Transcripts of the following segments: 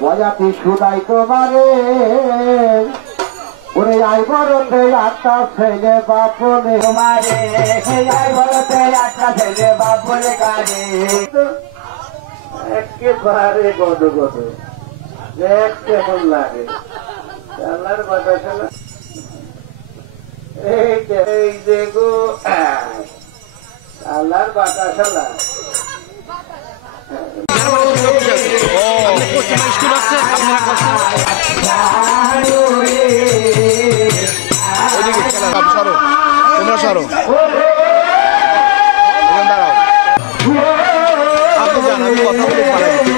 বজাতি সুদাই তোমারে ওরে আই বরতে আটটা ছেলে বাপনে তোমারে আই বরতে আটটা ছেলে বাপনে কারে একেবারে গদ গদ দেখ কেমন লাগে আল্লাহর বাতাসা এই যে গো আল্লাহর বাতাসা স্কুল আছে তোমরা সরো দাঁড়াও আপনি জান আমি কথা বলে পালাই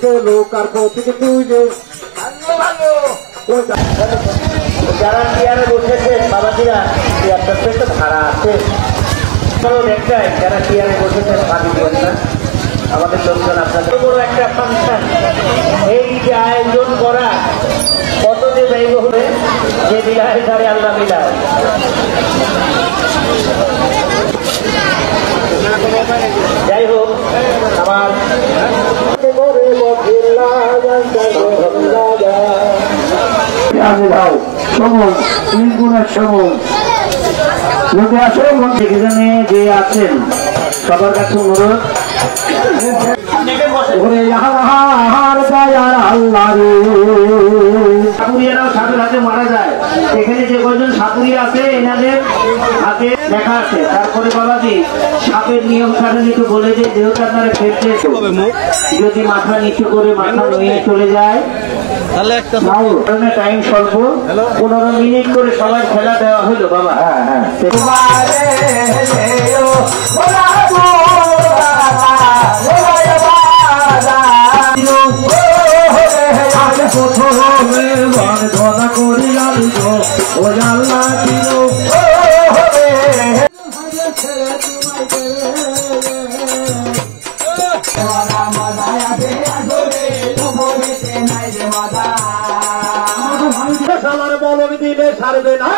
রাসেল লোক আর কৌতুকে তুই যে যারা চেয়ারে বসেছেন বাবাজিরা চেয়ারটা তো ভাড়া আছে একটাই যারা চেয়ারে বসেছেন ভাবি দিবেন না আমাদের লোকজন আপনাদের বড় একটা ফাংশন এই যে আয়োজন করা কত যে ব্যয় হবে যে বিলায় ধারে আল্লাহ মিলায় যাই হোক আমার যে আছেন সবার কাছে অনুরোধ সাপুরিয়ারাও সাপের হাতে মারা যায় এখানে যে কয়জন সাপুরিয়া আছে এনাদের হাতে লেখা আছে তারপরে বাবাজি সাপের নিয়ম কানুন একটু বলে যে যেহেতু আপনারা ফেলছে যদি মাথা নিচু করে মাথা নিয়ে চলে যায় তাহলে একটা টাইম স্বল্প 15 মিনিট করে সবাই খেলা দেওয়া হলো বাবা হ্যাঁ হ্যাঁ বলবি দিলে ছাড়বে না